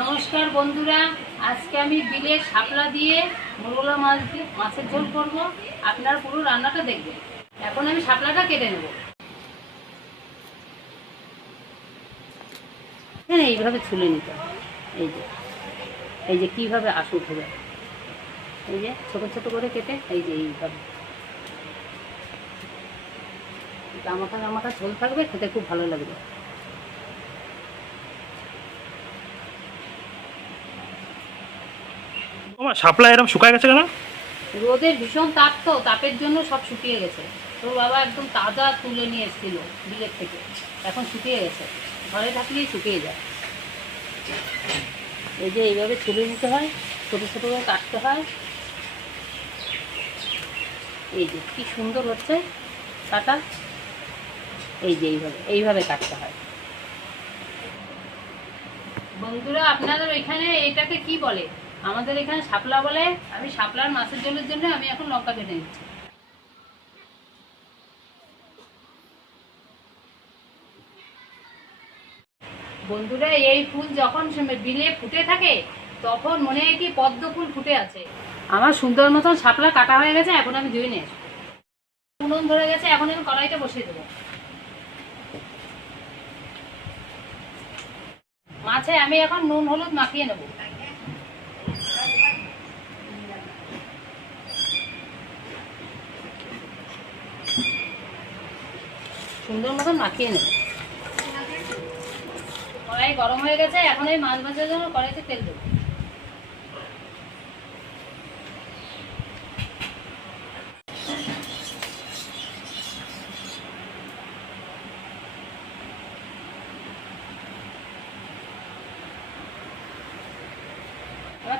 নমস্কার বন্ধুরা, আজকে আমি বিলের শাপলা দিয়ে মোরলা মাছ দিয়ে মাছের ঝোল করব। আপনারা পুরো রান্নাটা দেখবেন। এখন আমি শাপলাটা কেটে নেব। হ্যাঁ এইভাবে ছুলে নিতে এই যে এই যে কীভাবে আসু উঠে এই যে, ছোটো ছোটো করে কেটে এই যে এইভাবে। গামাখা গামাখা ঝোল থাকবে, খেতে খুব ভালো লাগবে। তোমার শাপলা এরকম শুকায় গেছে কেন? রোদের ভীষণ তাপ তো, তাপের জন্য সব শুকিয়ে গেছে। তোর বাবা একদম তাজা তুলে নিয়ে এসেছিল বিলের থেকে। এখন শুকিয়ে গেছে। ঘরে থাকলেই শুকিয়ে যায়। এই যে এইভাবে তুলে নিতে হয়, ছোটো ছোটো করে কাটতে হয়। এই যে কি সুন্দর হচ্ছে কাটা। এই যে এইভাবে এইভাবে কাটতে হয়। বন্ধুরা, আপনাদের এখানে এটাকে কি বলে? আমাদের এখানে শাপলা বলে, আমি শাপলার মাছের জলের জন্য আমি এখন লঙ্কা কেটে নিচ্ছি। বন্ধুরা, এই ফুল যখন বিলে ফুটে থাকে, তখন মনে হয় কি পদ্ম ফুল ফুটে আছে। আমার সুন্দর মতন শাপলা কাটা হয়ে গেছে, এখন আমি ধুয়ে নিয়ে উনুন ধরে গেছে, এখন আমি কড়াইটা বসিয়ে দেবো। মাছে আমি এখন নুন, হলুদ মাখিয়ে নেব। সুন্দর মতন মাখিয়ে নেব। কড়াই গরম হয়ে গেছে, এখন এই মাছ ভাজার জন্য কড়াইতে তেল দেবো।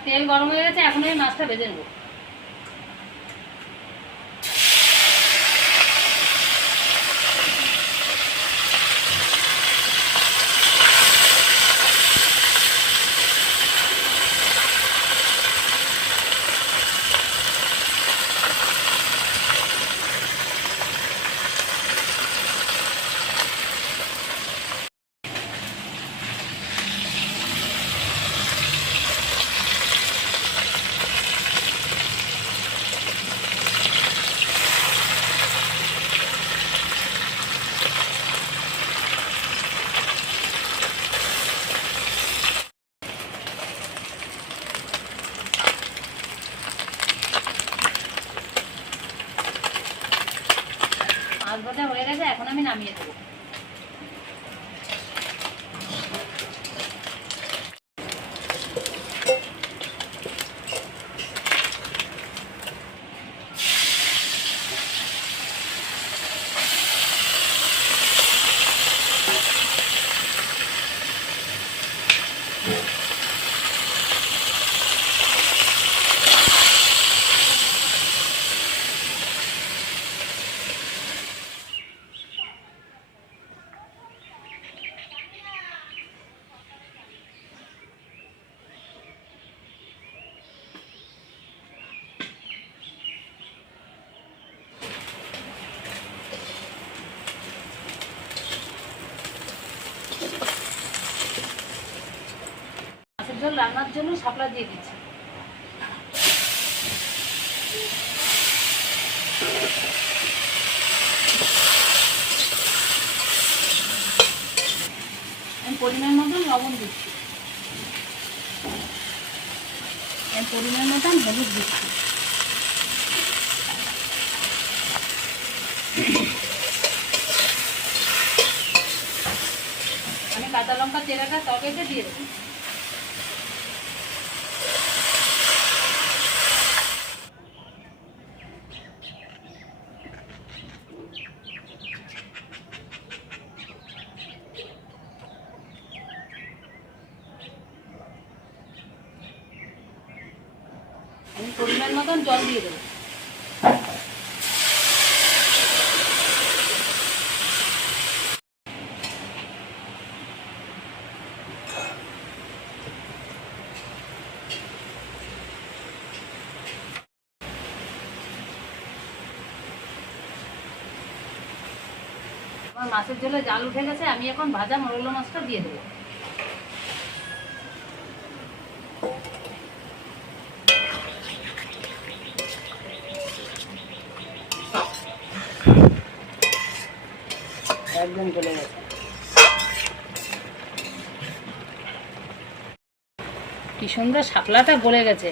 তেল গরম হয়ে গেছে, এখন এই মাছটা ভেজে নেব মাছ ভাজা হয়ে গেছে এখন আমি নামিয়ে দেবো মাছের ঝোল রান্নার জন্য শাপলা দিয়ে দিচ্ছি। আমি পরিমাণ মতন লবণ দিচ্ছি। আমি পরিমাণ মতন হলুদ দিচ্ছি। আমি কাঁচা লঙ্কা চেরাটা তরকারিতে দিয়ে দেবো পরিমাণ মতন জল দিয়ে দেবো। আমার মাছের ঝোলে জাল উঠে গেছে, আমি এখন ভাজা মরলা মাছটা দিয়ে দেবো। একদম গলে গেছে। কি সুন্দর শাপলাটা গলে গেছে।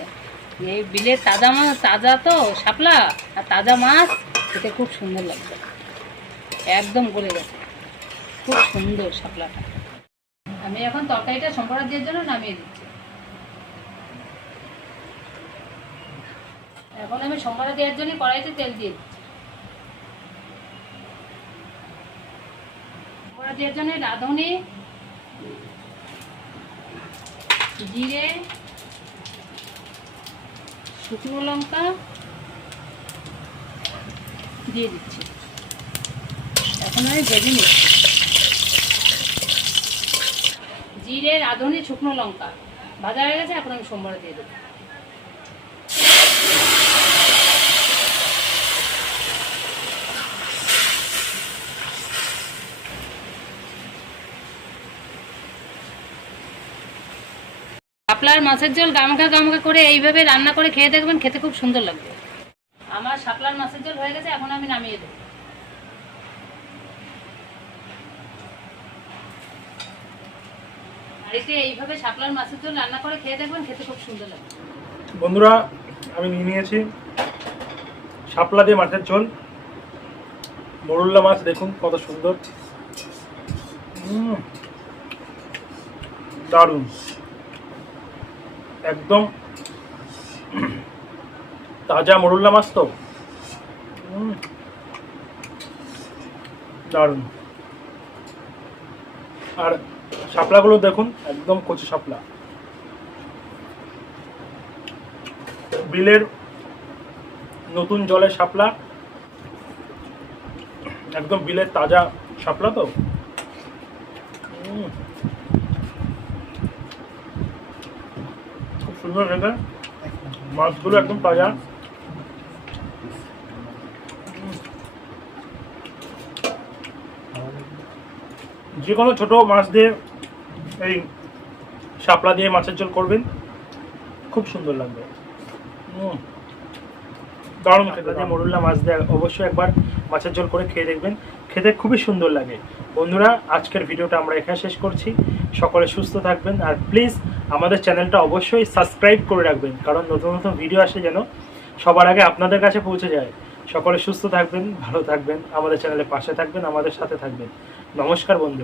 এই বিলের তাজা মাছ তাজা তো শাপলা, আর তাজা মাছ, খেতে খুব সুন্দর লাগছে। একদম গলে গেছে। খুব সুন্দর শাপলাটা। আমি এখন তরকারিটা সম্পরা দেওয়ার জন্য নামিয়ে দিচ্ছি। এখন আমি সম্পরা দেওয়ার জন্য কড়াইতে তেল দিয়ে দিচ্ছি। জন্য রাঁধুনি, জিরে, শুকনো লঙ্কা দিয়ে দিচ্ছি। এখন আমি ভেজে নিচ্ছি। জিরে, রাঁধুনি, শুকনো লঙ্কা। ভাজা হয়ে গেছে, এখন আমি সোমবার দিয়ে দেবো। শাপলার মাছের ঝোল গামখা গামখা করে এইভাবে রান্না করে খেয়ে দেখবেন, খেতে খুব সুন্দর লাগবে। আমার শাপলার মাছের ঝোল হয়ে গেছে, এখন আমি নামিয়ে দেবো। বাড়িতে এইভাবে শাপলার মাছের ঝোল রান্না করে খেয়ে দেখবেন, খেতে খুব সুন্দর লাগবে। বন্ধুরা, আমি নিয়ে নিয়েছি শাপলা দিয়ে মাছের ঝোল। মরুল্লা মাছ, দেখুন কত সুন্দর। দারুণ। একদম তাজা মরুল্লা মাছ তো? দারুণ। আর শাপলাগুলো দেখুন, একদম কচি শাপলা। বিলের নতুন জলের শাপলা। একদম বিলের তাজা শাপলা তো উম। খুব সুন্দর খেতে মাছগুলো একদম তাজা। যে কোনো ছোট মাছ দিয়ে এই শাপলা দিয়ে মাছের ঝোল করবেন খুব সুন্দর লাগবে। দারুণ খেতে মরুল্লা মাছ দিয়ে অবশ্যই একবার মাছের ঝোল করে খেয়ে দেখবেন। খেতে খুবই সুন্দর লাগে। বন্ধুরা, আজকের ভিডিওটা আমরা এখানে শেষ করছি। সকলে সুস্থ থাকবেন আর প্লিজ আমাদের চ্যানেলটা অবশ্যই সাবস্ক্রাইব করে রাখবেন, কারণ নতুন নতুন ভিডিও আসে যেন সবার আগে আপনাদের কাছে পৌঁছে যায়। সকলে সুস্থ থাকবেন, ভালো থাকবেন, আমাদের চ্যানেলের পাশে থাকবেন, আমাদের সাথে থাকবেন। নমস্কার বন্ধুরা।